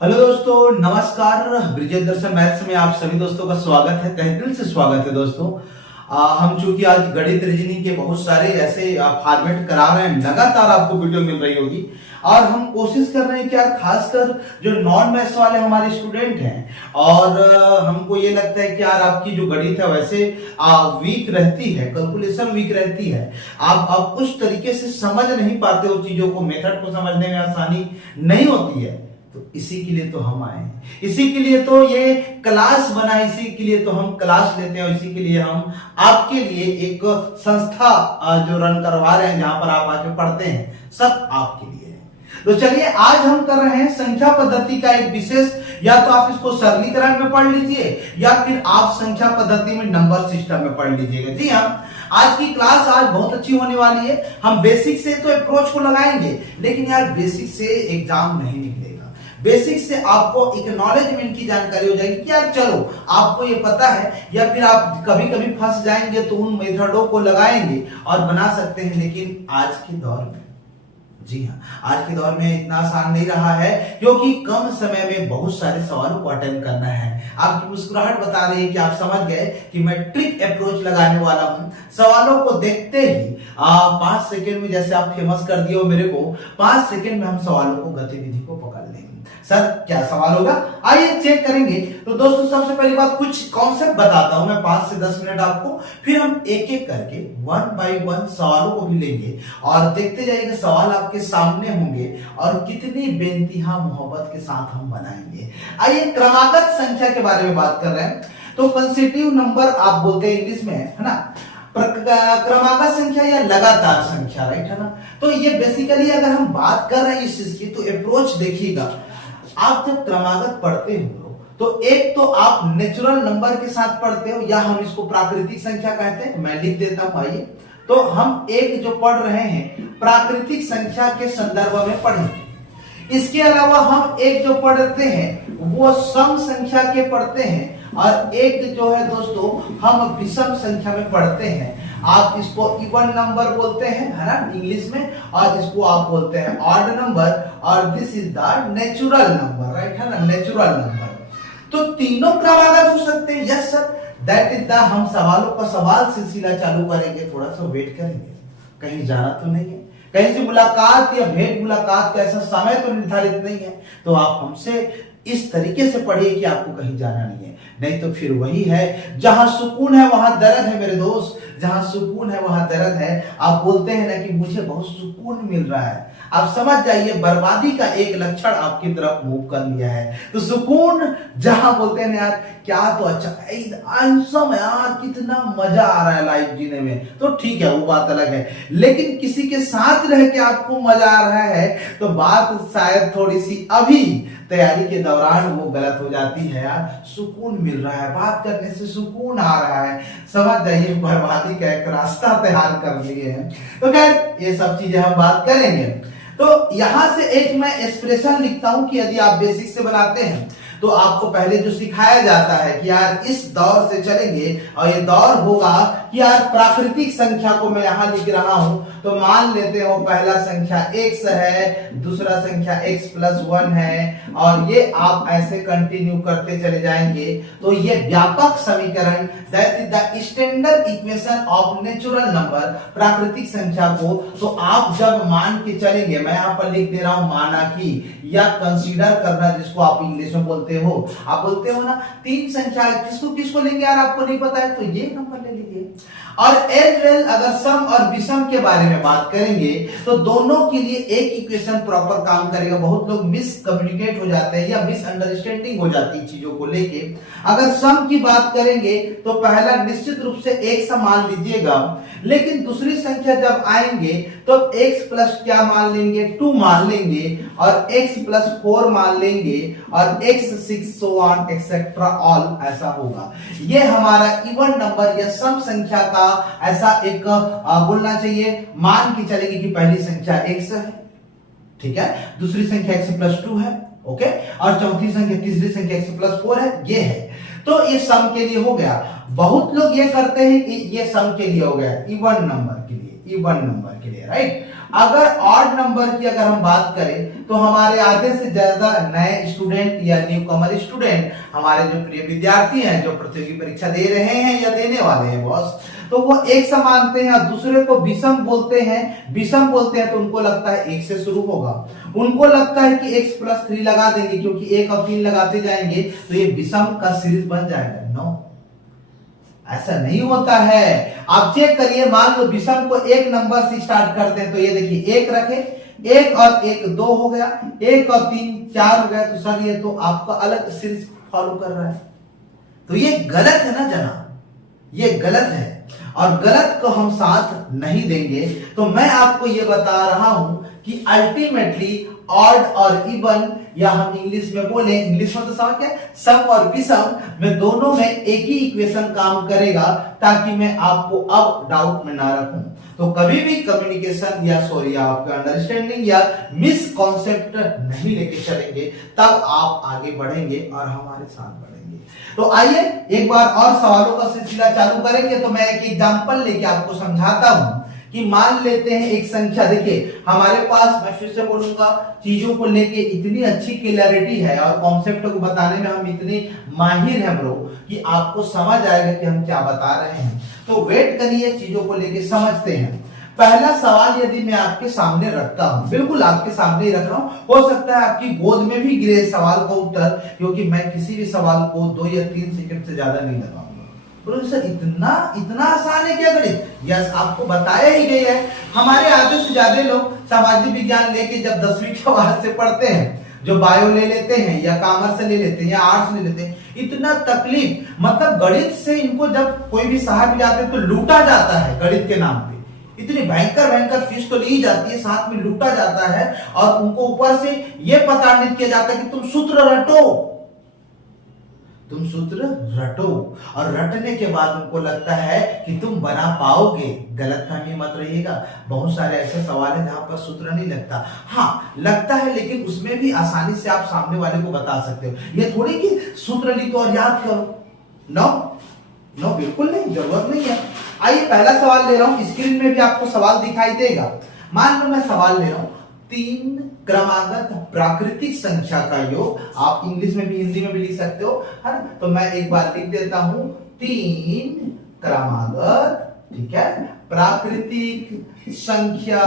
Hello दोस्तों, नमस्कार। ब्रिजेश दर्शन maths में आप सभी दोस्तों का स्वागत है, तहे दिल से स्वागत है दोस्तों। हम चूंकि आज गणित रीजनिंग के बहुत सारे ऐसे फॉर्मेट करा रहे हैं, लगातार आपको वीडियो मिल रही होगी और हम कोशिश कर रहे हैं कि यार खासकर जो नॉन मैथ्स वाले हमारे स्टूडेंट हैं और हमको ये लगता है कि यार आपकी जो गणित है वैसे वीक रहती है, कैलकुलेशन वीक रहती है, आप उस तरीके से समझ नहीं पाते हो चीजों को, मेथड को समझने में आसानी नहीं होती है। तो इसी के लिए तो हम आए, इसी के लिए तो ये क्लास बना, इसी के लिए तो हम क्लास लेते हैं और इसी के लिए हम आपके लिए एक संस्था जो रन करवा रहे हैं, जहां पर आप आके पढ़ते हैं, सब आपके लिए है। तो चलिए आज हम कर रहे हैं संख्या पद्धति का एक विशेष, या तो आप इसको सरलीकरण में पढ़ लीजिए या फिर आप संख्या पद्धति में नंबर सिस्टम में पढ़ लीजिएगा। जी हाँ, आज की क्लास आज बहुत अच्छी होने वाली है। हम बेसिक से तो अप्रोच को लगाएंगे, लेकिन यार बेसिक से एग्जाम नहीं निकलेगा। बेसिक से आपको एक्नॉलेजमेंट की जानकारी हो जाएगी कि यार चलो आपको ये पता है, या फिर आप कभी कभी फंस जाएंगे तो उन मेथडों को लगाएंगे और बना सकते हैं। लेकिन आज के दौर में, जी हाँ, आज के दौर में इतना आसान नहीं रहा है, क्योंकि कम समय में बहुत सारे सवालों को अटेंड करना है। आपकी मुस्कुराहट बता रही है कि आप समझ गए कि मैं ट्रिक अप्रोच लगाने वाला हूं। सवालों को देखते ही 5 सेकंड में, जैसे आप फेमस कर दिए हो मेरे को, 5 सेकंड में हम सवालों को, गतिविधि को पकड़ लेंगे। सर क्या सवाल होगा, आइए चेक करेंगे। तो दोस्तों सबसे पहली बात, कुछ कॉन्सेप्ट बताता हूं मैं 5 से 10 मिनट आपको, फिर हम एक एक करके 1 बाय 1 सवालों को भी लेंगे और देखते जाइए सवाल आपके सामने होंगे और कितनी बेइंतहा मोहब्बत के साथ हम बनाएंगे। आइए क्रमागत संख्या के बारे में बात कर रहे हैं। तो कंसेक्यूटिव नंबर आप बोलते हैं इंग्लिश में, है ना, क्रमागत संख्या या लगातार संख्या, राइट, है ना। तो ये बेसिकली अगर हम बात कर रहे हैं इस चीज की, तो अप्रोच देखिएगा। आप जब क्रमागत पढ़ते हो तो एक तो आप नेचुरल नंबर के साथ पढ़ते हो, या हम इसको प्राकृतिक संख्या कहते हैं। मैं लिख देता हूं, आइए। तो हम एक जो पढ़ रहे हैं प्राकृतिक संख्या के संदर्भ में पढ़ेंगे। इसके अलावा हम एक जो पढ़ते हैं वो सम संख्या के पढ़ते हैं, और एक जो है दोस्तों हम विषम संख्या में पढ़ते हैं। आप इसको इवन नंबर बोलते हैं, है ना, इंग्लिश में, और इसको आप बोलते हैं ऑड नंबर, और this is the natural number, right, है ना, नेचुरल नंबर। तो तीनों क्रमागत हो सकते हैं। Yes sir, that is the, हम सवालों का सवाल सिलसिला चालू करेंगे। थोड़ा सा वेट करेंगे, कहीं जाना तो नहीं है, कहीं से मुलाकात या भेंट मुलाकात का ऐसा समय तो निर्धारित नहीं है। तो आप हमसे इस तरीके से पढ़िए कि आपको कहीं जाना नहीं है, नहीं तो फिर वही है, जहां सुकून है वहां दर्द है मेरे दोस्त, जहां सुकून है वहां दर्द है। आप बोलते हैं ना कि मुझे बहुत सुकून मिल रहा है, आप समझ जाइए बर्बादी का एक लक्षण आपकी तरफ मूव कर लिया है। तो सुकून जहां बोलते हैं यार क्या तो अच्छा यार, कितना मजा आ रहा है लाइफ जीने में, तो ठीक है, वो बात अलग है। लेकिन किसी के साथ रह के आपको मजा आ रहा है तो बात शायद थोड़ी सी अभी तैयारी के दौरान वो गलत हो जाती है। यार सुकून मिल रहा है, बात करने से सुकून आ रहा है, समझ जाइए बर्बादी का एक रास्ता तैयार कर लिए हैं। तो खैर ये सब चीजें हम बात करेंगे। तो यहां से एक मैं एक्सप्रेशन लिखता हूं कि यदि आप बेसिक से बनाते हैं तो आपको पहले जो सिखाया जाता है कि यार इस दौर से चलेंगे और ये दौर होगा कि यार प्राकृतिक संख्या को मैं यहां लिख रहा हूं। तो मान लेते हो पहला संख्या x है, दूसरा संख्या x+1 है, और ये आप ऐसे कंटिन्यू करते चले जाएंगे। तो ये व्यापक समीकरण, that is the standard equation of natural number, प्राकृतिक संख्या को। तो आप जब मान के चलेंगे, मैं यहां पर लिख दे रहा हूं माना कि, या कंसीडर करना जिसको आप इंग्लिश में बोलते हो। आप बोलते हो ना 3 संख्या, किसको किसको लेंगे यार, आपको नहीं पता है तो ये नंबर ले लीजिए। और एज वेल अगर सम और विषम के बारे में बात करेंगे तो दोनों के लिए एक इक्वेशन प्रॉपर काम करेगा। बहुत लोग मिस कम्युनिकेट हो जाते हैं या मिस अंडरस्टैंडिंग हो जाती है चीजों को लेके। अगर सम की बात करेंगे तो पहला निश्चित रूप से एक सा मान लीजिएगा, लेकिन दूसरी संख्या जब आएंगे तो x प्लस क्या मान लेंगे, 2 मान लेंगे, और x+4 मान लेंगे, और x6 so on etc all ऐसा होगा। ये हमारा इवन नंबर या सम संख्या का ऐसा एक बोलना चाहिए। मान के चलेंगे कि पहली संख्या x है, ठीक है, दूसरी संख्या x+2 है, ओके, और चौथी संख्या, तीसरी संख्या x+4 है, ये है। तो ये सम के लिए हो गया। बहुत लोग ये करते हैं कि ये सम के लिए हो गया, इवन नंबर के लिए, इवन नंबर के लिए, राइट। अगर ऑड नंबर की अगर हम बात करें तो हमारे आधे से ज्यादा नए स्टूडेंट या न्यू कमर स्टूडेंट, हमारे जो प्रिय विद्यार्थी हैं जो प्रतियोगी परीक्षा दे रहे हैं या देने वाले हैं बॉस, तो वो एक सा मानते हैं और दूसरे को विषम बोलते हैं। विषम बोलते हैं तो उनको लगता है एक से शुरू होगा, उनको लगता है कि x+3 लगा देंगे क्योंकि 1 और 3 लगाते जाएंगे तो ये विषम का सीरीज बन जाएगा। नो, ऐसा नहीं होता है। आप चेक करिए, मान लो विषम को एक नंबर से स्टार्ट करते हैं तो ये देखिए 1 रखे, 1 और 1 2 हो गया, 1 और 3 4 हो गया, तो सर ये तो आपका अलग सीरीज फॉलो कर रहा है। तो ये गलत है ना जनाब, ये गलत है और गलत को हम साथ नहीं देंगे। तो मैं आपको ये बता रहा हूं कि अल्टीमेटली ऑड और इवन, या हम इंग्लिश में बोले, इंग्लिश में तो समझ क्या, सम और विषम में दोनों में एक ही इक्वेशन काम करेगा, ताकि मैं आपको अब डाउट में ना रखूं। तो कभी भी कम्युनिकेशन या सॉरी आपका अंडरस्टैंडिंग या मिस कॉन्सेप्ट नहीं लेके चलेंगे, तब आप आगे बढ़ेंगे और हमारे साथ बढ़ेंगे। तो आइए एक बार और सवालों का सिलसिला चालू करेंगे। तो मैं एक एग्जांपल लेके आपको समझाता हूं कि मान लेते हैं एक संख्या, देखिए हमारे पास, मैं फिर से बोलूंगा, चीजों को लेके इतनी अच्छी क्लैरिटी है और कॉन्सेप्ट को बताने में हम इतने माहिर हैं ब्रो कि आपको समझ आएगा कि हम क्या बता रहे हैं। तो वेट करिए, चीजों को लेके समझते हैं। पहला सवाल यदि मैं आपके सामने रखता हूं, बिल्कुल आपके सामने ही रख रहा हूं, हो सकता है आपकी गोद में भी गिरे सवाल का उत्तर, क्योंकि मैं किसी भी सवाल को 2 या 3 सेकंड से ज्यादा नहीं लगाऊंगा। प्रोफेसर इतना आसान है क्या गणित? यस, आपको बताया ही गया है। हमारे आधे से ज्यादा लोग सामाजिक विज्ञान लेके जब 10वीं के बाद से पढ़ते हैं, जो बायो ले लेते हैं या कॉमर्स ले लेते हैं या आर्ट्स ले लेते हैं, इतना तकलीफ, मतलब गणित से इनको जब कोई भी साहब जाते हैं तो लूटा जाता है गणित के नाम पे। इतनी भयंकर फीस तो ली जाती है, साथ में लूटा जाता है और उनको ऊपर से यह प्रताड़ित किया जाता है कि तुम सूत्र रटो, तुम सूत्र रटो, और रटने के बाद उनको लगता है कि तुम बना पाओगे। गलतफहमी मत रहिएगा, बहुत सारे ऐसे सवाल हैं जहां पर सूत्र नहीं लगता। हाँ लगता है, लेकिन उसमें भी आसानी से आप सामने वाले को बता सकते हो। ये थोड़ी कि सूत्र लिखो और याद करो, नो बिल्कुल नहीं, जरूरत नहीं है। आइए पहला सवाल ले रहा हूं, स्क्रीन में भी आपको सवाल दिखाई देगा। मान लो मैं सवाल ले रहा हूं, 3 क्रमागत प्राकृतिक संख्या का योग, आप इंग्लिश में भी हिंदी में भी लिख सकते हो, है ना? तो मैं एक बार लिख देता हूं, 3 क्रमागत, ठीक है, प्राकृतिक संख्या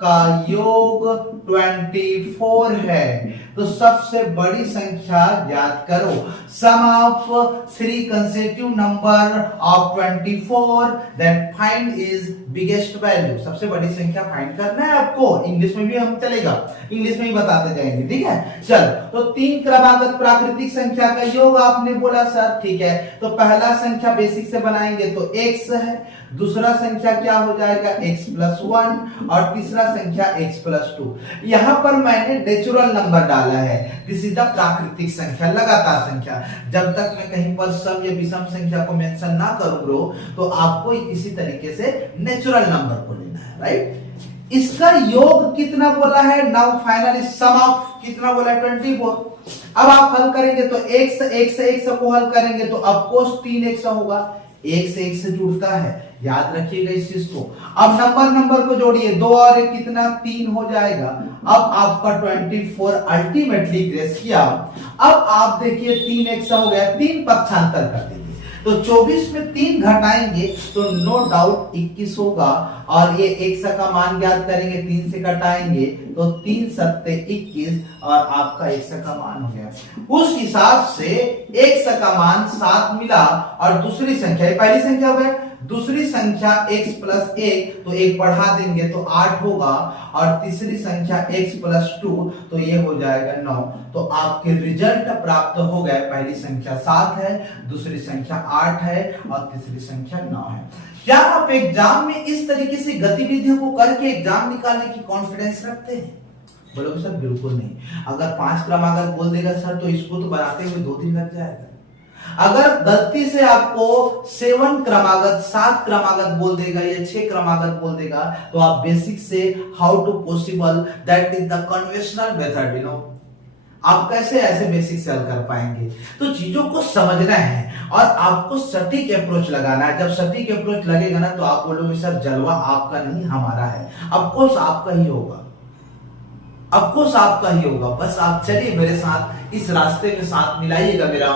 का योग 24 है। तो सबसे बड़ी संख्या याद करो, sum of 3 consecutive number of 24 that find is biggest value. सबसे बड़ी संख्या फाइंड करना है आपको, इंग्लिश में भी हम चलेगा, इंग्लिश में ही बताते जाएंगे, ठीक है। चल, तो 3 क्रमागत प्राकृतिक संख्या का योग आपने बोला सर, ठीक है। तो पहला संख्या बेसिक से बनाएंगे तो x है, दूसरा संख्या क्या हो जाएगा x+1 और तीसरा संख्या x+2। यहां पर मैंने नेचुरल नंबर डाला है, दिस इज द प्राकृतिक संख्या, लगातार संख्या। जब तक मैं कहीं पर सम या विषम संख्या को मेंशन ना करूं ब्रो, तो आपको इसी तरीके से नेचुरल नंबर को लेना है, राइट। इसका योग कितना बोला है, नाउ फाइनली सम ऑफ कितना बोला है 24। अब आप हल करेंगे तो x को हल करेंगे तो ऑफकोर्स 3x होगा, 1 से 1 से जुड़ता है, याद रखिएगा इस चीज को। अब नंबर को जोड़िए, 2 और 1 कितना 3 हो जाएगा। अब आपका 24 अल्टीमेटली ग्रेस किया। अब आप देखिए 3x हो गया, 3 पक्षांतर कर दीजिए, तो 24 में 3 घटाएंगे तो नो डाउट 21 होगा, और ये x का मान ज्ञात करेंगे, 3 से घटाएंगे तो 3 सत्ते 21 और आपका x का मान हो गया। उस हिसाब से x का मान 7 मिला, और दूसरी संख्या, पहली संख्या हो गया, दूसरी संख्या x+1 तो 1 बढ़ा देंगे तो 8 होगा, और तीसरी संख्या x+2 तो ये हो जाएगा 9। तो आपके रिजल्ट प्राप्त हो गए, पहली संख्या 7 है, दूसरी संख्या 8 है और तीसरी संख्या 9 है। क्या आप एग्जाम में इस तरीके से गतिविधियों को करके एग्जाम निकालने की कॉन्फिडेंस रखते हैं? बोलोगे सर बिल्कुल नहीं। अगर 5 क्रमागत बोल देगा सर तो इसको तो बनाते हुए 2 दिन लग जाएगा। अगर गलती से आपको 7 क्रमागत 7 क्रमागत बोल देगा या 6 क्रमागत बोल देगा, तो आप बेसिक से how to possible, that is the conventional method, you know, आप कैसे ऐसे बेसिक से हल कर पाएंगे? तो चीजों को समझना है और आपको सटीक अप्रोच लगाना है। जब सटीक अप्रोच लगेगा ना तो आप बोलोगे सर जलवा आपका नहीं हमारा है। ऑफकोर्स आपका ही होगा, ऑफकोर्स आपका ही होगा। बस आप चलिए मेरे साथ इस रास्ते में साथ मिलाइएगा मेरा।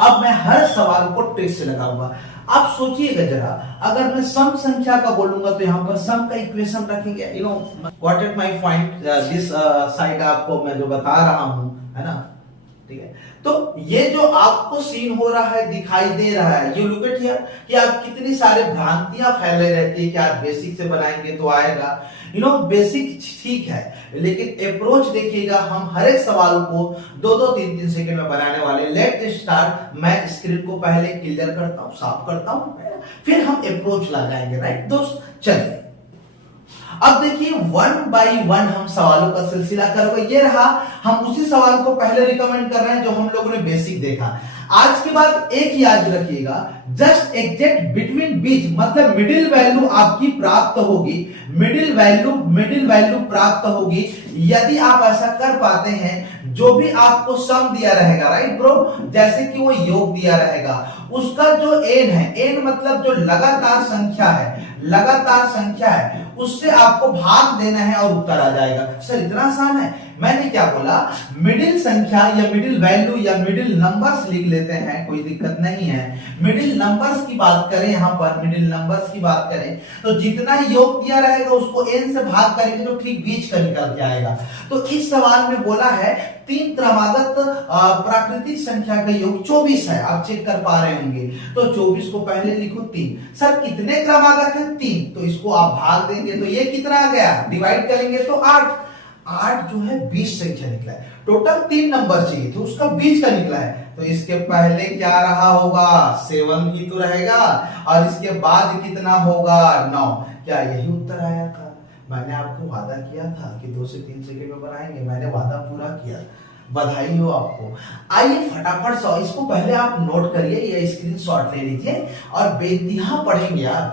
अब मैं हर सवाल को ट्रिक से लगाऊंगा। आप सोचिएगा जरा, अगर मैं सम संख्या का बोलूंगा तो यहाँ पर सम का इक्वेशन रखेंगे। You know what is my point, this side आपको मैं जो बता रहा हूं, है ना, ठीक है। तो ये जो आपको सीन हो रहा है, दिखाई दे रहा है, यू लुक एट हियर कि आप कितनी सारे भ्रांतियां फैले रहती है कि आप बेसिक से बनाएंगे तो आएगा। यू नो बेसिक ठीक है, लेकिन अप्रोच देखिएगा, हम हर एक सवाल को 2-2 3-3 सेकंड में बनाने वाले। Let start. मैं स्क्रीन को पहले क्लियर करता हूं, साफ करता हूं, फिर हम अप्रोच लगाएंगे। राइट दोस्त, चलिए अब देखिए 1 बाय 1 हम सवालों का सिलसिला करेंगे। ये रहा, हम उसी सवाल को पहले रिकमेंड कर रहे हैं जो हम लोगों ने बेसिक देखा। आज के बाद एक याद रखिएगा, जस्ट एग्जैक्ट बिटवीन बीच मतलब मिडिल वैल्यू आपकी प्राप्त होगी। मिडिल वैल्यू प्राप्त होगी यदि आप ऐसा कर पाते हैं। जो भी आपको सम दिया रहेगा, राइट ब्रो, जैसे कि वो योग दिया रहेगा, उसका जो एन है, एन मतलब जो लगातार संख्या है, लगातार संख्या है, उससे आपको भाग देना है और उत्तर आ जाएगा। सर इतना आसान है? मैंने क्या बोला, मिडिल संख्या या मिडिल वैल्यू या मिडिल नंबर्स लिख लेते हैं, कोई दिक्कत नहीं है। मिडिल नंबर्स की बात करें, यहां पर मिडिल नंबर्स की बात करें तो जितना योग दिया रहेगा उसको n से भाग करेंगे तो ठीक बीच का निकल के आएगा। तो इस सवाल में बोला है 3 क्रमागत प्राकृतिक संख्या का योग 24 है। आप चेक कर पा रहे होंगे, तो 24 को पहले लिखो 3। सर कितने क्रमागत है? 3। तो इसको आप भाग देंगे तो ये कितना आ गया, डिवाइड करेंगे तो 8। 8 जो है 20 संख्या निकला है। टोटल 3 नंबर चाहिए तो उसका बीच का निकला है, तो इसके पहले क्या रहा होगा, 7 ही तो रहेगा, और इसके बाद कितना होगा, 9। क्या यही उत्तर आया था? मैंने आपको वादा किया था कि 2 से 3 सेकंड में बनाएंगे, मैंने वादा पूरा किया। बधाई हो आपको। आइए फटाफट से इसको पहले आप नोट करिए या स्क्रीनशॉट ले लीजिए और बेइंतहा पढ़ेंगे यार।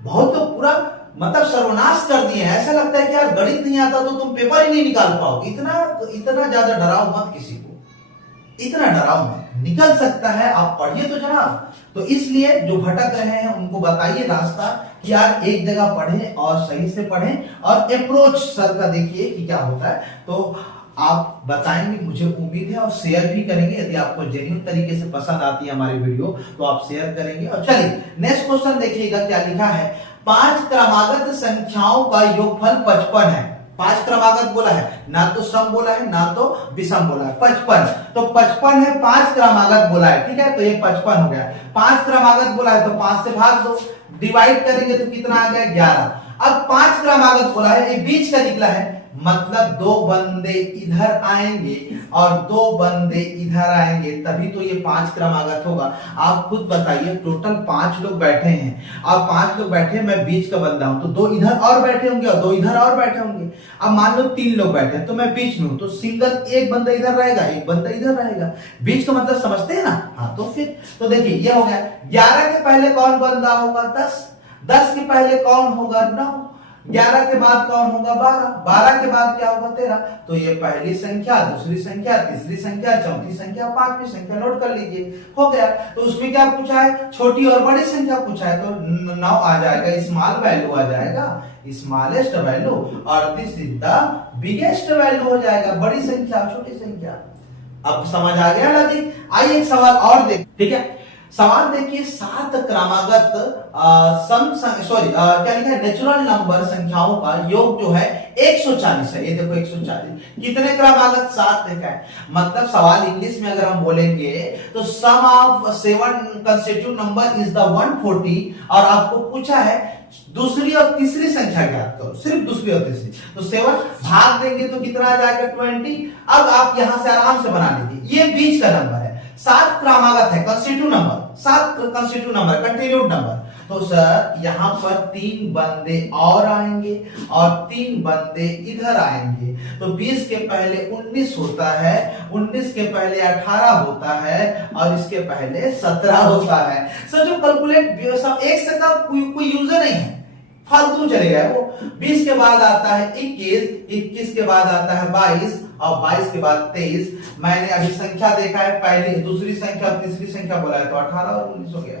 बहुत लोग पूरा मतलब सर्वनाश कर दिए। ऐसा लगता है कि यार गणित नहीं आता तो तुम पेपर ही नहीं निकाल पाओगे। इतना ज्यादा डराओ मत किसी को, इतना डराओ मत, निकल सकता है, आप पढ़िए तो जनाब। तो इसलिए जो भटक रहे हैं उनको बताइए रास्ता कि यार एक जगह पढ़ें और सही से पढ़ें और अप्रोच सर का देखिए कि क्या होता है। तो आप बताएंगे, मुझे उम्मीद है, और शेयर भी करेंगे। यदि आपको जेन्युइन तरीके से पसंद आती है हमारी वीडियो तो आप शेयर करेंगे। और चलिए नेक्स्ट क्वेश्चन देखिएगा क्या लिखा है। 5 क्रमागत संख्याओं का योगफल 55 है। 5 क्रमागत बोला है, ना तो सम बोला है ना तो विषम बोला है। 55 तो 55 है, 5 क्रमागत बोला है, ठीक है, तो ये 55 हो गया। 5 क्रमागत बोला है तो 5 से भाग दो, डिवाइड करेंगे तो कितना आ गया, 11। अब 5 क्रमागत बोला है, ये बीच का निकला है, मतलब 2 बंदे इधर आएंगे और 2 बंदे इधर आएंगे, तभी तो ये 5 क्रमागत होगा। आप खुद बताइए, टोटल 5 लोग बैठे हैं, अब 5 लोग बैठे, मैं बीच का बंदा हूं, तो 2 इधर और बैठे होंगे और 2 इधर और बैठे होंगे। अब मान लो 3 लोग बैठे हैं तो मैं बीच में हूं, तो सिंगल एक बंदा इधर रहेगा, एक बंदा इधर रहेगा। बीच का मतलब समझते हैं ना? हाँ, तो फिर तो देखिए ये हो गया। 11 के पहले कौन बंदा होगा, 10। 10 के पहले कौन होगा, 9। 11 के बाद कौन होगा, 12। 12 के बाद क्या होगा, 13। तो ये पहली संख्या, दूसरी संख्या, तीसरी संख्या, चौथी संख्या, पांचवी संख्या, नोट कर लीजिए, हो गया। तो उसमें क्या पूछा है, छोटी और बड़ी संख्या पूछा है, तो 9 आ जाएगा, स्मॉल वैल्यू आ जाएगा, स्मॉलेस्ट वैल्यू, और this is the biggest value हो जाएगा, बड़ी संख्या छोटी संख्या। अब समझ आ गया लॉजिक? आइए एक सवाल और देख, ठीक है। सवाल देखिए, 7 क्रमागत क्या लिखा है, नेचुरल नंबर संख्याओं का योग जो है 140 है। ये देखो 140, कितने क्रमागत, 7 लिखा है। मतलब सवाल इंग्लिश में अगर हम बोलेंगे तो sum of 7 consecutive number is the 140, और आपको पूछा है दूसरी और तीसरी संख्या ज्ञात करो, सिर्फ दूसरी और तीसरी। तो 7 भाग देंगे तो कितना आ जाएगा, 20। अब आप यहां से आराम से बना लीजिए, ये बीच का नंबर है, 7 क्रमागत है, constitutive number, 7 constitutive number, continued number. तो सर यहां पर 3 बंदे और आएंगे और 3 बंदे इधर आएंगे, तो 20 के पहले 19 होता है, 19 के पहले 18 होता है, और इसके पहले 17 होता है। सर जो कैलकुलेट एक से का कोई यूजर नहीं है, फालतू चलेगा वो। 20 के बाद आता है 21, 21 के बाद आता है 22, और 22 के बाद 23, मैंने अभी संख्या देखा है, पहली दूसरी संख्या तीसरी संख्या बोला है, तो 18 और 19 हो गया।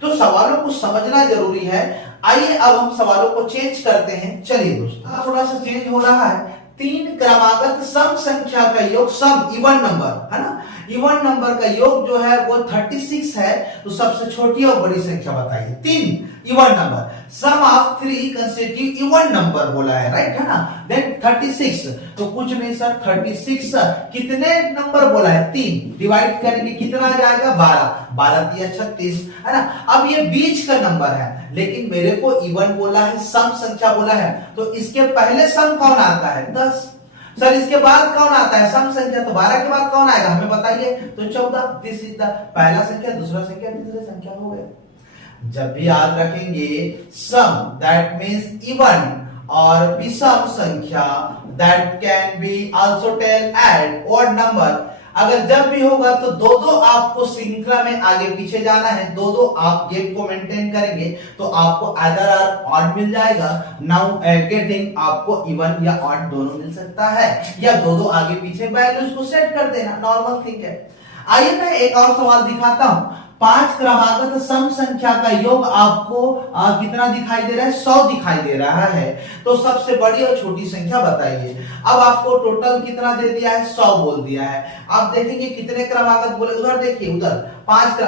तो सवालों को समझना जरूरी है। आइए अब हम सवालों को चेंज करते हैं। चलिए दोस्तों, थोड़ा सा चेंज हो रहा है। 3 क्रमागत सम संख्या का योग, सम इवन नंबर है ना, इवन नंबर का योग जो है वो 36 है। तो सबसे छोटी और बड़ी संख्या बताइए। 3 even number, sum of 3 consecutive even number बोला है, राइट है ना। देन 36, तो कुछ नहीं सर, 36 कितने नंबर बोला है, 3 डिवाइड करेंगे कितना आ जाएगा, 12, 12 3 36 है ना। अब ये बीच का नंबर है, लेकिन मेरे को इवन बोला है, सम संख्या बोला है, तो इसके पहले सम कौन आता है, 10। सर इसके बाद कौन आता है, सम संख्या, तो 12 के बाद कौन आएगा हमें बताइए, तो 14। दिस इज द पहला संख्या, दूसरा संख्या, तीसरा संख्या हो गया। जब भी याद रखेंगे सम दैट मींस इवन और विषम संख्या that can be also tell add odd number, अगर जब भी होगा तो दो दो आपको श्रृंखला में आगे पीछे जाना है, दो दो आप गेप को मेंटेन करेंगे तो आपको आइदर और ऑड मिल जाएगा। नाउ गेटिंग आपको इवन या ऑड दोनों मिल सकता है, या दो दो आगे पीछे वैल्यूज को सेट कर देना, नॉर्मल थिंग है। आइए मैं एक और सवाल दिखाता हूं। 5 क्रमागत सम संख्या का योग आपको कितना दिखाई दे रहा है, 100 दिखाई दे रहा है। तो सबसे बड़ी और छोटी संख्या बताइए। अब आपको टोटल कितना दे दिया है, 100 बोल दिया है। आप देखेंगे कितने क्रमागत बोले, उधर देखिए, उधर 5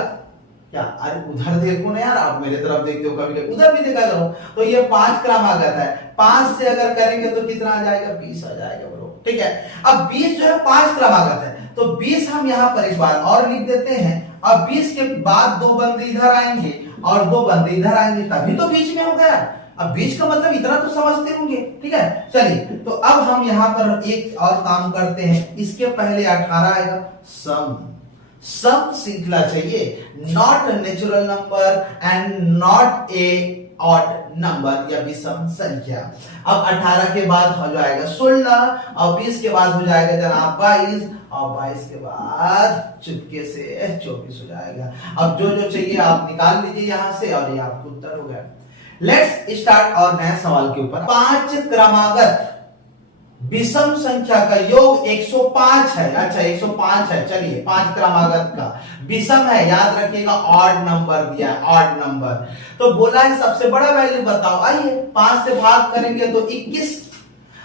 क्या, अरे उधर देखो ना यार, आप मेरे तरफ देखते हो कभी कभी, उधर भी देखा करो। तो ये 5 क्रमागत है, 5 से अगर करेंगे तो कितना आ जाएगा, 20 आ जाएगा ब्रो, ठीक है। अब 20 जो है 5 क्रमागत है, तो 20 हम यहाँ पर एक बार और लिख देते हैं। अब 20 के बाद 2 बंदे इधर आएंगे और 2 बंदे इधर आएंगे, तभी तो बीच में हो गया। अब बीच का मतलब इतना तो समझते होंगे, ठीक है। चलिए, तो अब हम यहाँ पर एक और काम करते हैं। इसके पहले 18 आएगा, सम श्रृंखला चाहिए, not natural number and not a odd number या विषम संख्या। अब 18 के बाद हो जाएगा 16 और 20 के बाद हो जाएगा जनाब 22 और 22 के बाद चुपके से 24 हो जाएगा। अब जो जो चाहिए आप निकाल लीजिए यहां से, और ये आपको उत्तर हो गया। लेट्स स्टार्ट और नया सवाल के ऊपर। 5 क्रमागत विषम संख्या का योग 105 है। अच्छा 105 है, चलिए 5 क्रमागत का विषम है, याद रखिएगा ऑड नंबर दिया है, ऑड नंबर। तो बोला है सबसे बड़ा वैल्यू बताओ। आइए 5 से भाग करेंगे तो 21।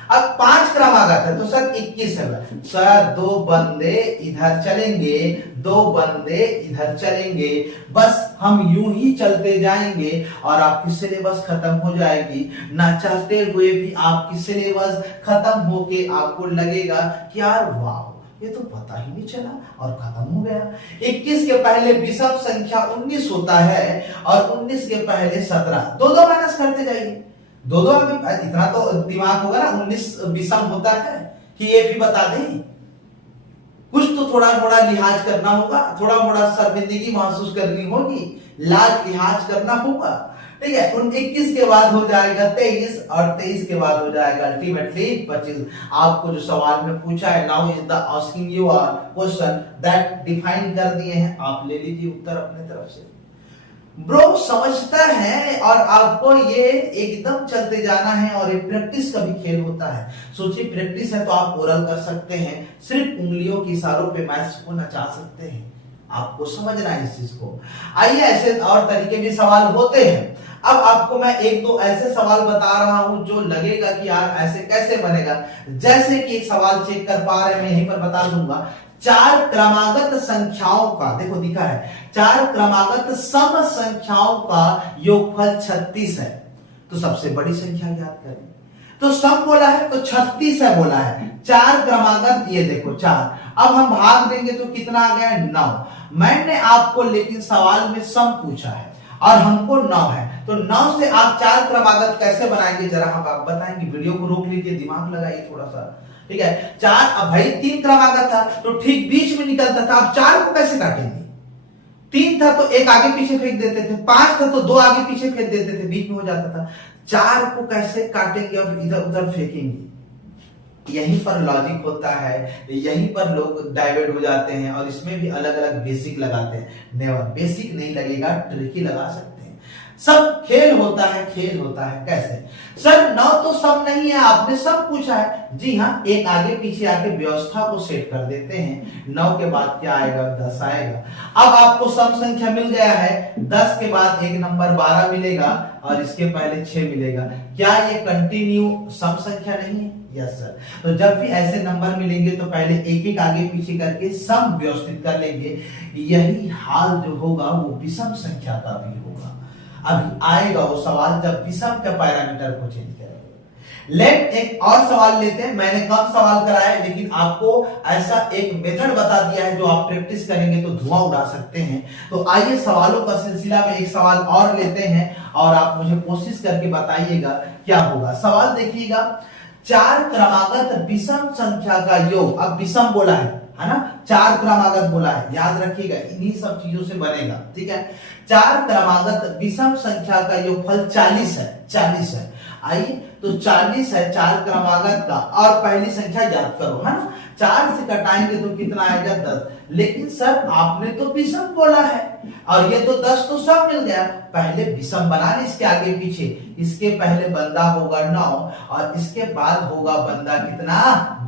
अब 5 क्रमागत है तो सर 21 है। सर 2 बंदे इधर चलेंगे, 2 बंदे इधर चलेंगे, बस हम यूं ही चलते जाएंगे और आपकी सिलेबस खत्म हो जाएगी। ना चाहते हुए भी आपकी सिलेबस खत्म होके आपको लगेगा कि यार वाह, ये तो पता ही नहीं चला और खत्म हो गया। 21 के पहले विषम संख्या 19 होता है और 19 के पहले 17। दो दो माइनस करते जाइए, दो दो, इतना तो दिमाग होगा ना। 19 विषम होता है कि ये भी बता दें, कुछ तो थोड़ा मोड़ा लिहाज करना होगा, थोड़ा मोड़ा शर्मिंदगी महसूस करनी होगी, लाज लिहाज करना होगा, ठीक है। 21 के बाद हो जाएगा 23 और 23 के बाद हो जाएगा अल्टीमेटली 25। आपको जो सवाल में पूछा है, now is the asking you a question that define कर दिए हैं, आप ले लीजिए उत्तर अपने तरफ से। ब्रो समझता है और आपको ये एकदम चलते जाना है, और ये प्रैक्टिस का भी खेल होता है। सोचिए प्रैक्टिस है तो आप ओरल कर सकते हैं, सिर्फ उंगलियों के इशारों पे मैथ्स को नचा सकते हैं, आपको समझना है इस चीज को। आइए ऐसे और तरीके भी सवाल होते हैं। अब आपको मैं एक दो ऐसे सवाल बता रहा हूं जो लगेगा कि यार ऐसे कैसे बनेगा। जैसे कि एक सवाल चेक कर पा रहे हैं, मैं यहीं पर बता दूंगा। 4 क्रमागत संख्याओं का, देखो दिखा है, 4 क्रमागत सम संख्याओं का योगफल 36 है। तो सबसे बड़ी संख्या याद करें, तो सम बोला है तो 36 है बोला है। 4 क्रमागत, ये देखो 4। अब हम भाग देंगे तो कितना आ गया, 9। मैंने आपको लेकिन सवाल में सम पूछा है और हमको 9 है, तो 9 से आप 4 क्रमागत कैसे बनाएंगे जरा हम आप बताएंगे। वीडियो को रोक लीजिए, दिमाग लगाइए थोड़ा सा, ठीक है। 4, अब भाई 3 क्रमागत था तो ठीक बीच में निकलता था, अब 4 को कैसे काटेंगे। 3 था तो 1 आगे पीछे फेंक देते थे, 5 था तो 2 आगे पीछे फेंक देते थे, बीच में हो जाता था। 4 को कैसे काटेंगे और इधर उधर फेंकेंगे। यहीं पर लॉजिक होता है, यहीं पर लोग डाइवर्ट हो जाते हैं और इसमें भी अलग अलग बेसिक लगाते हैं। नेवर बेसिक नहीं लगेगा, ट्रिकी लगा सकते हैं। सब खेल होता है, खेल होता है। कैसे सर? 9 तो सब नहीं है, आपने सब पूछा है। जी हाँ, एक आगे पीछे आके व्यवस्था को सेट कर देते हैं। 9 के बाद क्या आएगा? 10 आएगा। अब आपको सम संख्या मिल गया है, 10 के बाद एक नंबर 12 मिलेगा और इसके पहले 6 मिलेगा। क्या ये कंटिन्यू सम संख्या नहीं है? Yes sir. तो जब भी ऐसे नंबर मिलेंगे तो पहले एक एक आगे पीछे करके सम व्यवस्थित कर लेंगे। यही हाल जो होगा वो विषम संख्या का भी होगा। अभी आएगा वो सवाल जब विषम के पैरामीटर को चेंज करेंगे। लेट एक और सवाल लेते हैं। मैंने कम सवाल कराया है, लेकिन आपको ऐसा एक मेथड बता दिया है जो आप प्रैक्टिस करेंगे तो धुआं उड़ा सकते हैं। तो आइए सवालों का सिलसिला में एक सवाल और लेते हैं और आप मुझे कोशिश करके बताइएगा क्या होगा। सवाल देखिएगा, 4 क्रमागत विषम संख्या का योग। अब विषम बोला है ना, 4 क्रमागत बोला है, याद रखिएगा इन्हीं सब चीजों से बनेगा। ठीक है, 4 क्रमागत विषम संख्या का योगफल 40 है। 40 है। आइए तो 40 है 4 क्रमागत का, और पहली संख्या याद करो, है ना। 4 से घटाएंगे तो कितना आएगा? 10। लेकिन सर आपने तो विषम बोला है और ये तो 10 तो सब मिल गया। पहले विषम बनाने इसके आगे पीछे। इसके पहले बंदा होगा 9 और इसके बाद होगा बंदा कितना?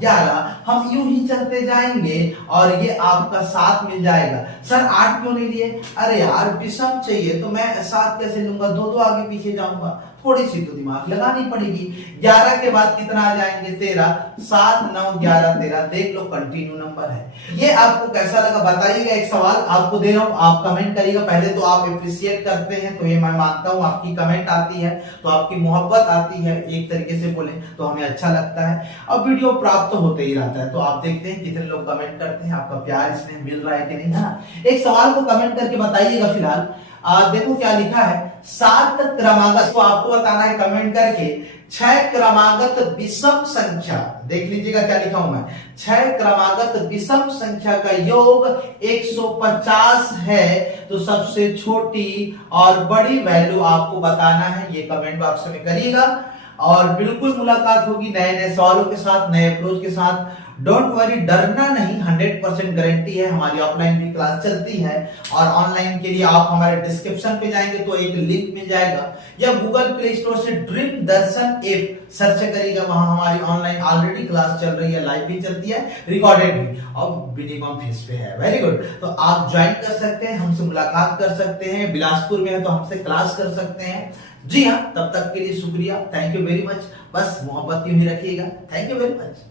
11। हम यूं ही चलते जाएंगे और ये आपका 7 मिल जाएगा। सर 8 क्यों नहीं लिए? अरे यार विषम चाहिए तो मैं 7 कैसे लूंगा? 2 आगे पीछे जाऊंगा, थोड़ी सी तो दिमाग लगानी पड़ेगी। 11 के बाद कितना आ जाएंगे? 13। 7 9 11 13। देख लो कंटिन्यू नंबर है। ये आपको कैसा लगा बताइएगा। एक सवाल आपको दे रहा हूं, आप कमेंट करिएगा। पहले तो आप अप्रिशिएट करते हैं तो ये मैं मानता हूं, आपकी कमेंट आती है तो आपकी मोहब्बत आती है, एक तरीके से बोले तो हमें अच्छा लगता है। अब वीडियो प्राप्त तो होते ही रहता है, तो आप देखते हैं कितने लोग कमेंट करते हैं, आपका प्यार इसमें मिल रहा है कि नहीं, है ना। एक सवाल को कमेंट करके बताइएगा। फिलहाल देखो क्या लिखा है, 7 क्रमागत को आपको बताना है कमेंट करके। 6 क्रमागत विषम संख्या, देख लीजिएगा क्या लिखा हूं मैं। 6 क्रमागत विषम संख्या का योग 150 है, तो सबसे छोटी और बड़ी वैल्यू आपको बताना है। ये कमेंट बॉक्स में करिएगा और बिल्कुल मुलाकात होगी नए नए सवालों के साथ, नए अप्रोच के साथ। डोंट वरी, डरना नहीं, 100% गारंटी है। हमारी ऑफलाइन भी क्लास चलती है और ऑनलाइन के लिए आप हमारे डिस्क्रिप्शन पे जाएंगे तो एक लिंक मिल जाएगा, या गूगल प्ले स्टोर से ड्रीम दर्शन ऐप सर्च करिएगा, वहां हमारी ऑनलाइन ऑलरेडी क्लास चल रही है, लाइव भी चलती है, रिकॉर्डेड भी, और मिनिमम फीस पे है। Very good. तो आप ज्वाइन कर सकते हैं, हमसे मुलाकात कर सकते हैं। बिलासपुर में है तो हमसे क्लास कर सकते हैं। जी हाँ, तब तक के लिए शुक्रिया, थैंक यू वेरी मच। बस मोहब्बत यूं ही रखिएगा। Thank you very much.